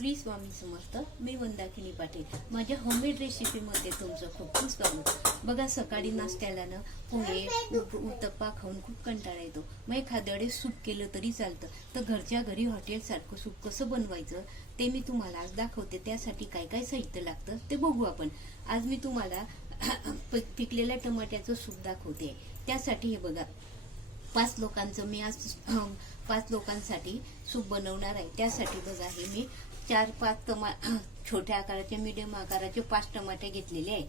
श्री स्वामी समर्थ मी वंदाकिनी पाटील. माझ्या होममेड रेसिपीमध्ये तुमचं खूप खूप स्वागत. बघा सकाळी नाश्त्याला ना पोहे उत्तप्पा खाऊन खूप कंटाळा येतो. मग एखाद्या सूप केलं तरी चालतं. तर घरच्या घरी हॉटेलसारखं सूप कसं बनवायचं ते मी तुम्हाला आज दाखवते. त्यासाठी काय काय साहित्य लागतं ते बघू आपण. आज मी तुम्हाला प- पिकलेल्या टमाट्याचं सूप दाखवते. त्यासाठी हे बघा पाच लोकांचं मी आज पाच लोकांसाठी सूप बनवणार आहे. त्यासाठी बघा हे मी चार पाच टमा छोट्या आकाराचे मिडियम आकाराचे पाच टमाटे घेतलेले आहे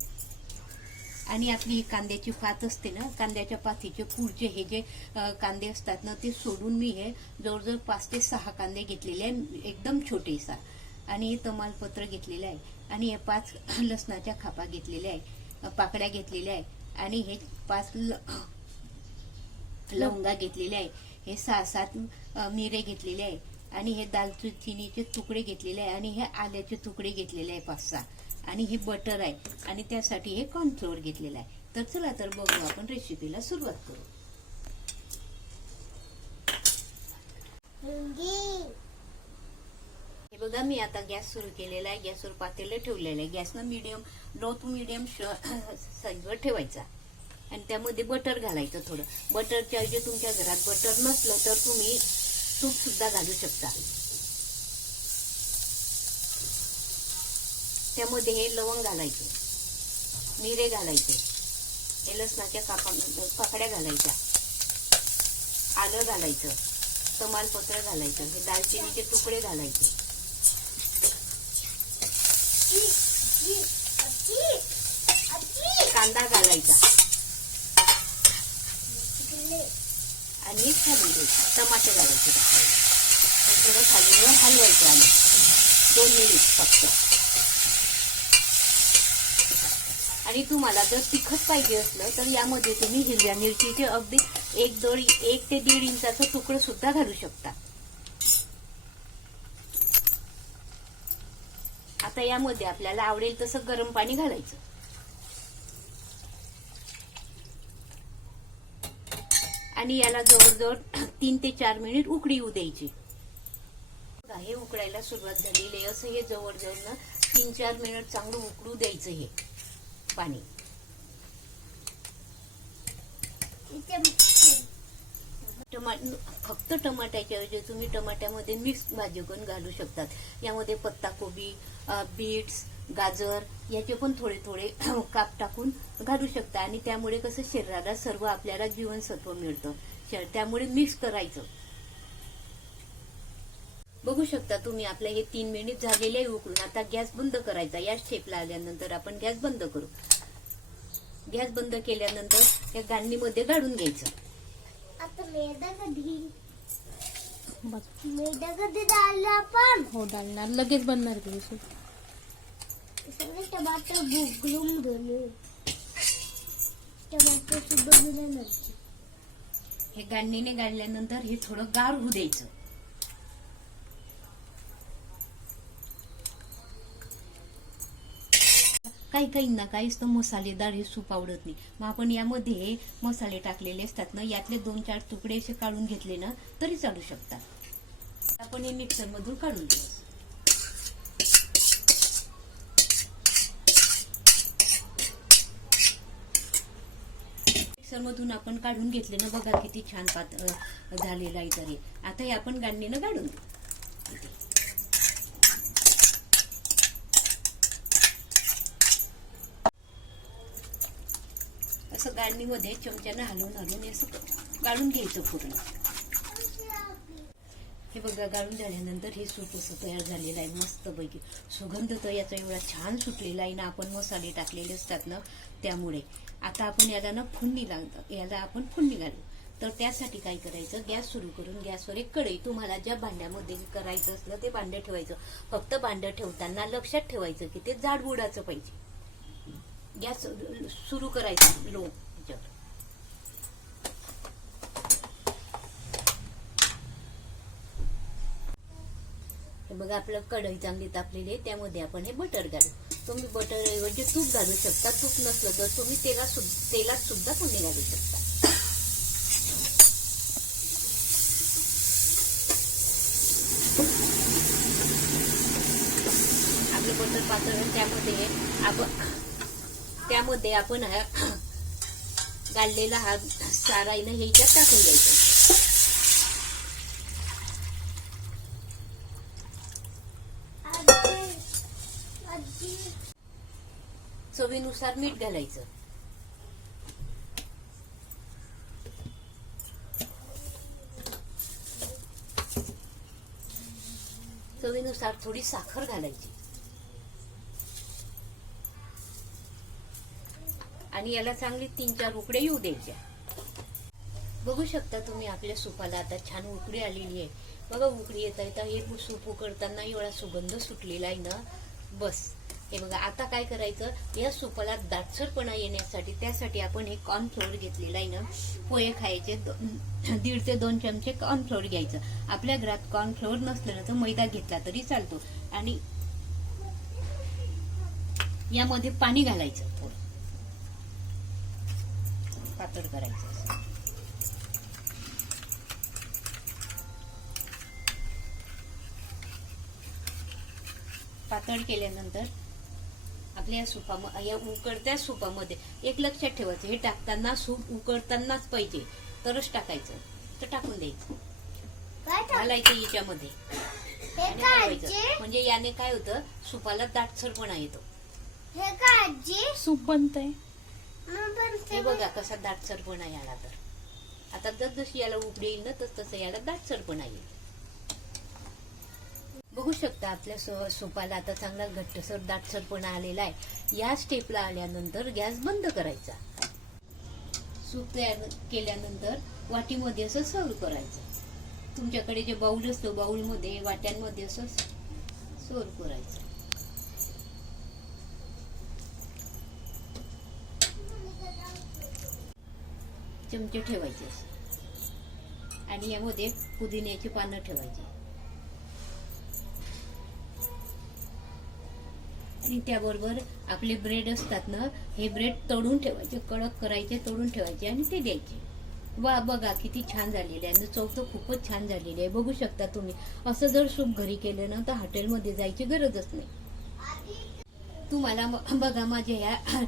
आणि आपली ही कांद्याची पात असते ना कांद्याच्या पातीचे पुढचे हे जे कांदे असतात ना ते सोडून मी हे जवळजवळ पाच ते सहा कांदे घेतलेले आहे एकदम छोटेसा. आणि हे तमालपत्र घेतलेलं आहे. आणि हे पाच लसणाच्या खापा घेतलेल्या आहे पाकड्या घेतलेल्या आहे आणि हे पाच ल- लवंगा घेतलेले आहे हे सहा सात मिरे घेतलेले आहे आणि हे दालचिनीचे तुकडे घेतलेले आहे आणि हे आल्याचे तुकडे घेतलेले आहे पाच सहा. आणि हे बटर आहे. आणि त्यासाठी हे कॉर्नफ्लोअर घेतलेलं आहे. तर चला तर बघू आपण रेसिपीला सुरुवात करू. हे बघा मी आता गॅस सुरू केलेला आहे. गॅसवर पातेलं ठेवलेलं आहे. गॅसनं मिडियम लो टू मिडियम साईजवर ठेवायचा. आणि त्यामध्ये बटर घालायचं थोडं. बटरच्या ऐवजी तुमच्या घरात बटर नसलं तर तुम्ही तूप सुद्धा घालू शकता. त्यामध्ये हे लवंग घालायचे मिरे घालायचे हे लसणाच्या कापा पाकड्या घालायच्या आलं घालायचं तमालपत्र घालायचं हे दालचिनीचे तुकडे घालायचे. कांदा घालायचा. आणि खाली द्यायचं टमाटर घालायचे टाकायचे थोडं खाली हलवायचं आणि. दोन मिनिट फक्त. आणि तुम्हाला जर तिखट पाहिजे असलं तर यामध्ये तुम्ही हिरव्या मिरचीचे अगदी एक दोड एक ते दीड इंचाचं तुकडं सुद्धा घालू शकता. आता यामध्ये आपल्याला आवडेल तसं गरम पाणी घालायचं. आणि याला जवळजवळ तीन ते चार मिनिट उकडी येऊ द्यायची. हे उकडायला सुरुवात झालेली आहे. असं हे जवळजवळ ना तीन चार मिनिट चांगलं उकडू द्यायचं हे पाणी. टमा फक्त टमाट्याच्या ऐवजी तुम्ही टमाट्यामध्ये मिक्स भाजी पण घालू शकतात. यामध्ये पत्ताकोबी बीट्स गाजर याचे पण थोडे थोडे काप टाकून घालू शकता. आणि त्यामुळे कसं शरीराला सर्व आपल्याला जीवनसत्व मिळतं. त्यामुळे मिक्स करायचं. बघू शकता तुम्ही आपल्या हे तीन मिनिट झालेले आहे उकळून. आता गॅस बंद करायचा. या स्टेपला आल्यानंतर आपण गॅस बंद करू. गॅस बंद केल्यानंतर त्या गांडीमध्ये गाडून घ्यायचं. आता मैदा कधी? मैदा कधी डाळला आपण? हो डालणार. लगेच बनणार सगळे टमाटर बुगलून गेले टमाटर सुद्धा गेले हे गांडीने गाडल्यानंतर हे थोडं गार होऊ द्यायचं. काही काहींना काही असतं मसालेदार हे सूप आवडत नाही. मग आपण यामध्ये मसाले टाकलेले असतात ना यातले दोन चार तुकडे असे काढून घेतले ना तरी चालू शकतात. आपण हे मिक्सरमधून काढून घेऊ. मिक्सरमधून आपण काढून घेतले ना बघा किती छान पात झालेला आहे तरी आता हे आपण गांडीनं काढून असं गांडीमध्ये चमच्यानं हलवून हलवून असं गाळून घ्यायचं पूर्ण. हे बघा गाळून झाल्यानंतर हे सूप असं तयार झालेलं आहे मस्तपैकी. सुगंध तर याचा एवढा छान सुटलेला आहे ना आपण मसाले टाकलेले असतात ना त्यामुळे. आता आपण याला ना फुंडी लागतं. याला आपण फुंडी घालू. तर त्यासाठी काय करायचं? गॅस सुरू करून गॅसवर एक कढई तुम्हाला ज्या भांड्यामध्ये करायचं असलं ते भांडं ठेवायचं. फक्त भांडं ठेवताना लक्षात ठेवायचं की ते जाड बुडाचं पाहिजे. गॅस सुरू करायचं लो बघा आपलं कढई चांगली तापलेली आहे. त्यामध्ये आपण हे बटर घालू. तुम्ही बटर ऐवजी तूप घालू शकता. तूप नसलं तर तुम्ही तेला सुद्धा तेलात सुद्धा कोणी घालू शकता. बटर पातळ त्यामध्ये आपण त्यामध्ये आपण हा गाळलेला हा सारा हे टाकून द्यायचं आजी आजी चवीनुसार मीठ घालायचं. चवीनुसार थोडी साखर घालायची. आणि याला चांगली तीन चार उकडे येऊ द्यायच्या. बघू शकता तुम्ही आपल्या सुपाला आता छान उकडी आलेली आहे. बघा उकडी येता येता हे सूप उकडताना एवढा सुगंध सुटलेला आहे ना. बस. हे बघा आता काय करायचं? या सुपाला दाटसरपणा येण्यासाठी त्यासाठी आपण हे कॉर्नफ्लोअर घेतलेलं आहे ना पोहे खायचे दीड ते दोन चमचे कॉर्नफ्लोअर घ्यायचं. आपल्या घरात कॉर्नफ्लोअर नसलं ना तर मैदा घेतला तरी चालतो. आणि यामध्ये पाणी घालायचं. थोडं पातळ करायचं. पातळ केल्यानंतर आपल्या या सुपा या उकडत्या सुपामध्ये एक लक्षात ठेवायचं. हे टाकताना सूप उकडतानाच पाहिजे. तरच टाकायचं. तर टाकून द्यायचं. घालायचं याच्यामध्ये. हे म्हणजे याने काय होतं? सुपाला दाटसरपणा येतो. हे सूप बनतंय. हे बघा. कसा दाटसरपणा याला तर. आता जस जशी याला उकडी येईल ना तस तसं याला दाटसरपणा येईल. बघू शकता आपल्या सोपाला आता चांगला घट्टसर दाटसरपणा आलेला आहे. या स्टेपला आल्यानंतर गॅस बंद करायचा. सूप तयार केल्यानंतर वाटीमध्ये असं सर्व करायचं. तुमच्याकडे जे बाऊल असतो बाऊलमध्ये वाट्यांमध्ये असं सर्व करायचं. चमचे ठेवायचे आणि यामध्ये पुदिन्याची पानं ठेवायची. आणि त्याबरोबर आपले ब्रेड असतात ना हे ब्रेड तळून ठेवायचे कडक करायचे तळून ठेवायचे आणि ते द्यायचे. वा बघा किती छान झालेले आहे. चव तर खूपच छान झालेली आहे. बघू शकता तुम्ही. असं जर सूप घरी केलं ना तर हॉटेलमध्ये जायची गरजच नाही. तुम्हाला बघा माझ्या ह्या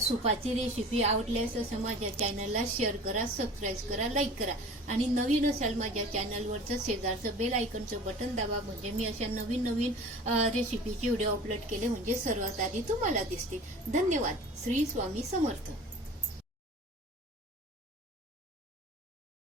सुपाची रेसिपी आवडल्यास असं माझ्या चॅनलला शेअर करा सबस्क्राईब करा लाईक करा. आणि नवीन असाल माझ्या चॅनलवरचं शेजारचं बेल आयकनचं बटन दाबा. म्हणजे मी अशा नवीन नवीन रेसिपीचे व्हिडिओ अपलोड केले म्हणजे सर्वात आधी तुम्हाला दिसतील. धन्यवाद. श्री स्वामी समर्थ.